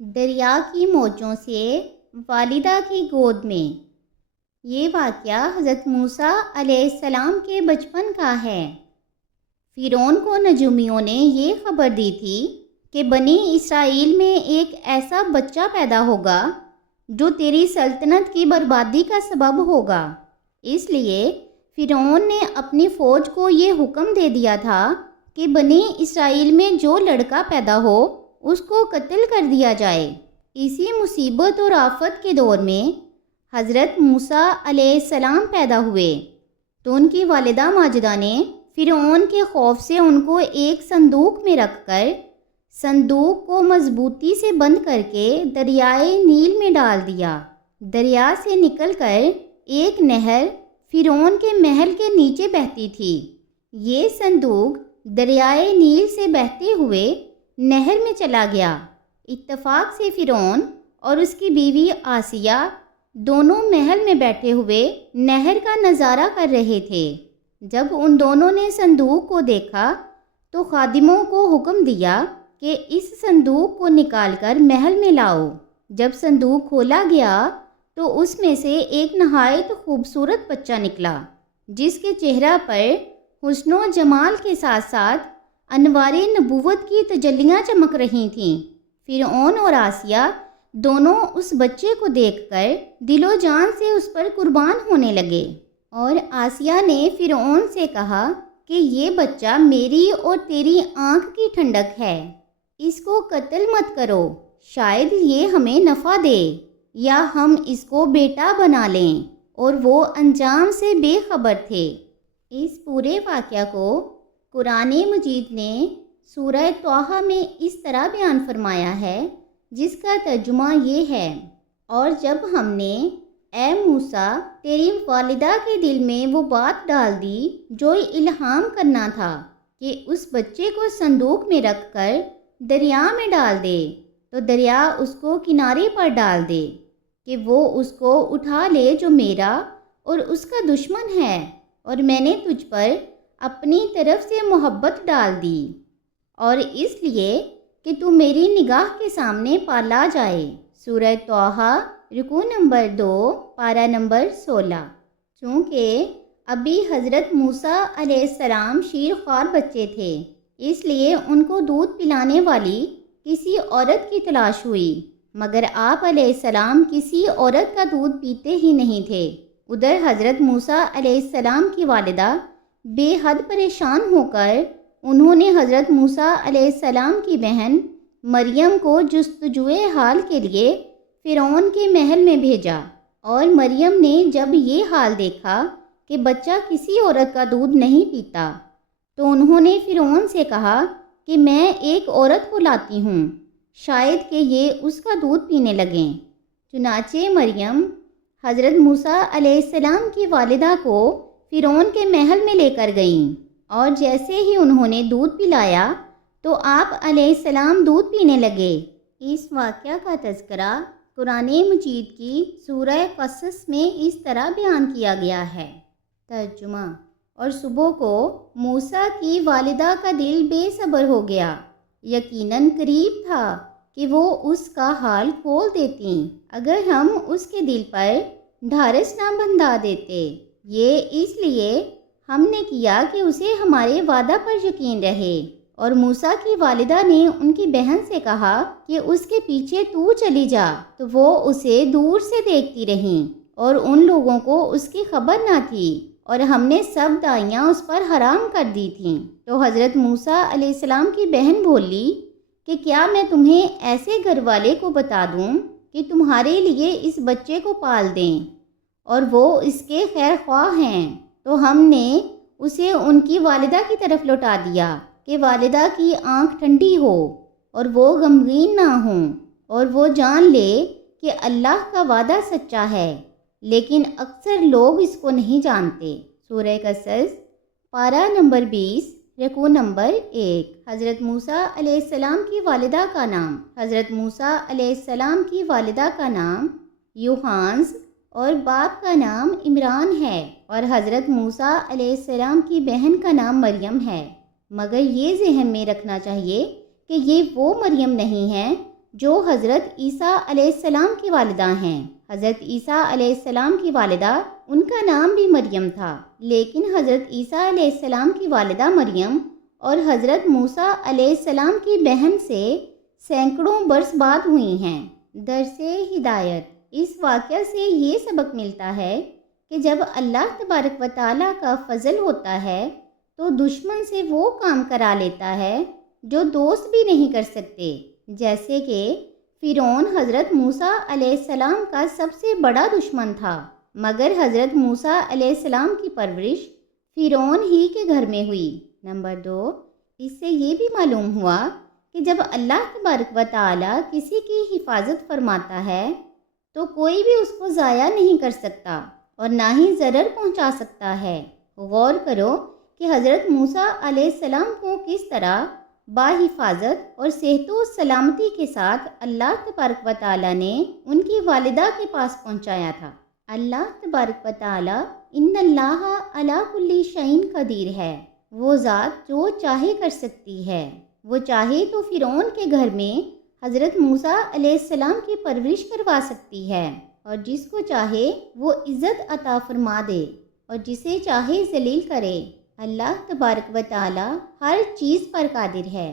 دریا کی موجوں سے والدہ کی گود میں۔ یہ واقعہ حضرت موسیٰ علیہ السلام کے بچپن کا ہے۔ فرعون کو نجومیوں نے یہ خبر دی تھی کہ بنی اسرائیل میں ایک ایسا بچہ پیدا ہوگا جو تیری سلطنت کی بربادی کا سبب ہوگا۔ اس لیے فرعون نے اپنی فوج کو یہ حکم دے دیا تھا کہ بنی اسرائیل میں جو لڑکا پیدا ہو اس کو قتل کر دیا جائے۔ اسی مصیبت اور آفت کے دور میں حضرت موسیٰ علیہ السلام پیدا ہوئے تو ان کی والدہ ماجدہ نے فرعون کے خوف سے ان کو ایک صندوق میں رکھ کر صندوق کو مضبوطی سے بند کر کے دریائے نیل میں ڈال دیا۔ دریا سے نکل کر ایک نہر فرعون کے محل کے نیچے بہتی تھی۔ یہ صندوق دریائے نیل سے بہتے ہوئے نہر میں چلا گیا۔ اتفاق سے فرعون اور اس کی بیوی آسیہ دونوں محل میں بیٹھے ہوئے نہر کا نظارہ کر رہے تھے۔ جب ان دونوں نے صندوق کو دیکھا تو خادموں کو حکم دیا کہ اس صندوق کو نکال کر محل میں لاؤ۔ جب صندوق کھولا گیا تو اس میں سے ایک نہایت خوبصورت بچہ نکلا جس کے چہرہ پر حسن و جمال کے ساتھ ساتھ انوار نبوت کی تجلیاں چمک رہی تھیں۔ فرعون اور آسیہ دونوں اس بچے کو دیکھ کر دل و جان سے اس پر قربان ہونے لگے، اور آسیہ نے فرعون سے کہا کہ یہ بچہ میری اور تیری آنکھ کی ٹھنڈک ہے، اس کو قتل مت کرو، شاید یہ ہمیں نفع دے یا ہم اس کو بیٹا بنا لیں، اور وہ انجام سے بے خبر تھے۔ اس پورے واقعہ کو قرآن مجید نے سورہ طٰہٰ میں اس طرح بیان فرمایا ہے، جس کا ترجمہ یہ ہے: اور جب ہم نے اے موسیٰ تیری والدہ کے دل میں وہ بات ڈال دی جو الہام کرنا تھا کہ اس بچے کو صندوق میں رکھ کر دریا میں ڈال دے، تو دریا اس کو کنارے پر ڈال دے کہ وہ اس کو اٹھا لے جو میرا اور اس کا دشمن ہے، اور میں نے تجھ پر اپنی طرف سے محبت ڈال دی، اور اس لیے کہ تو میری نگاہ کے سامنے پالا جائے۔ سورہ طٰہٰ رکوع نمبر 2 پارہ نمبر 16۔ چونکہ ابھی حضرت موسیٰ علیہ السلام شیر خوار بچے تھے، اس لیے ان کو دودھ پلانے والی کسی عورت کی تلاش ہوئی، مگر آپ علیہ السلام کسی عورت کا دودھ پیتے ہی نہیں تھے۔ ادھر حضرت موسیٰ علیہ السلام کی والدہ بے حد پریشان ہو کر انہوں نے حضرت موسیٰ علیہ السلام کی بہن مریم کو جستجوئے حال کے لیے فرعون کے محل میں بھیجا، اور مریم نے جب یہ حال دیکھا کہ بچہ کسی عورت کا دودھ نہیں پیتا تو انہوں نے فرعون سے کہا کہ میں ایک عورت کو لاتی ہوں، شاید کہ یہ اس کا دودھ پینے لگیں۔ چنانچہ مریم حضرت موسیٰ علیہ السلام کی والدہ کو فرعون کے محل میں لے کر گئیں، اور جیسے ہی انہوں نے دودھ پلایا تو آپ علیہ السلام دودھ پینے لگے۔ اس واقعہ کا تذکرہ قرآن مجید کی سورہ قصص میں اس طرح بیان کیا گیا ہے۔ ترجمہ: اور صبح کو موسیٰ کی والدہ کا دل بے صبر ہو گیا، یقیناً قریب تھا کہ وہ اس کا حال کھول دیتیں اگر ہم اس کے دل پر ڈھارس نہ بندھا دیتے۔ یہ اس لیے ہم نے کیا کہ اسے ہمارے وعدہ پر یقین رہے۔ اور موسیٰ کی والدہ نے ان کی بہن سے کہا کہ اس کے پیچھے تو چلی جا، تو وہ اسے دور سے دیکھتی رہیں، اور ان لوگوں کو اس کی خبر نہ تھی، اور ہم نے سب دائیاں اس پر حرام کر دی تھیں۔ تو حضرت موسیٰ علیہ السلام کی بہن بولی کہ کیا میں تمہیں ایسے گھر والے کو بتا دوں کہ تمہارے لیے اس بچے کو پال دیں، اور وہ اس کے خیر خواہ ہیں؟ تو ہم نے اسے ان کی والدہ کی طرف لوٹا دیا کہ والدہ کی آنکھ ٹھنڈی ہو اور وہ غمگین نہ ہوں، اور وہ جان لے کہ اللہ کا وعدہ سچا ہے، لیکن اکثر لوگ اس کو نہیں جانتے۔ سورہ قصص پارہ نمبر 20 رکوع نمبر 1۔ حضرت موسیٰ علیہ السلام کی والدہ کا نام۔ حضرت موسیٰ علیہ السلام کی والدہ کا نام یوحانس اور باپ کا نام عمران ہے، اور حضرت موسیٰ علیہ السلام کی بہن کا نام مریم ہے۔ مگر یہ ذہن میں رکھنا چاہیے کہ یہ وہ مریم نہیں ہے جو حضرت عیسیٰ علیہ السلام کی والدہ ہیں۔ حضرت عیسیٰ علیہ السلام کی والدہ، ان کا نام بھی مریم تھا، لیکن حضرت عیسیٰ علیہ السلام کی والدہ مریم اور حضرت موسیٰ علیہ السلام کی بہن سے سینکڑوں برس بعد ہوئی ہیں۔ درس ہدایت، اس واقعہ سے یہ سبق ملتا ہے کہ جب اللہ تبارک و تعالیٰ کا فضل ہوتا ہے تو دشمن سے وہ کام کرا لیتا ہے جو دوست بھی نہیں کر سکتے، جیسے کہ فرعون حضرت موسیٰ علیہ السلام کا سب سے بڑا دشمن تھا، مگر حضرت موسیٰ علیہ السلام کی پرورش فرعون ہی کے گھر میں ہوئی۔ نمبر 2، اس سے یہ بھی معلوم ہوا کہ جب اللہ تبارک و تعالیٰ کسی کی حفاظت فرماتا ہے تو کوئی بھی اس کو ضائع نہیں کر سکتا اور نہ ہی ضرر پہنچا سکتا ہے۔ غور کرو کہ حضرت موسیٰ علیہ السلام کو کس طرح باحفاظت اور صحت و سلامتی کے ساتھ اللہ تبارک و تعالیٰ نے ان کی والدہ کے پاس پہنچایا تھا۔ اللہ تبارک و تعالیٰ ان اللہ علی کل شیء قدیر ہے، وہ ذات جو چاہے کر سکتی ہے۔ وہ چاہے تو فرعون کے گھر میں حضرت موسیٰ علیہ السلام کی پرورش کروا سکتی ہے، اور جس کو چاہے وہ عزت عطا فرما دے اور جسے چاہے ذلیل کرے۔ اللہ تبارک و تعالی ہر چیز پر قادر ہے۔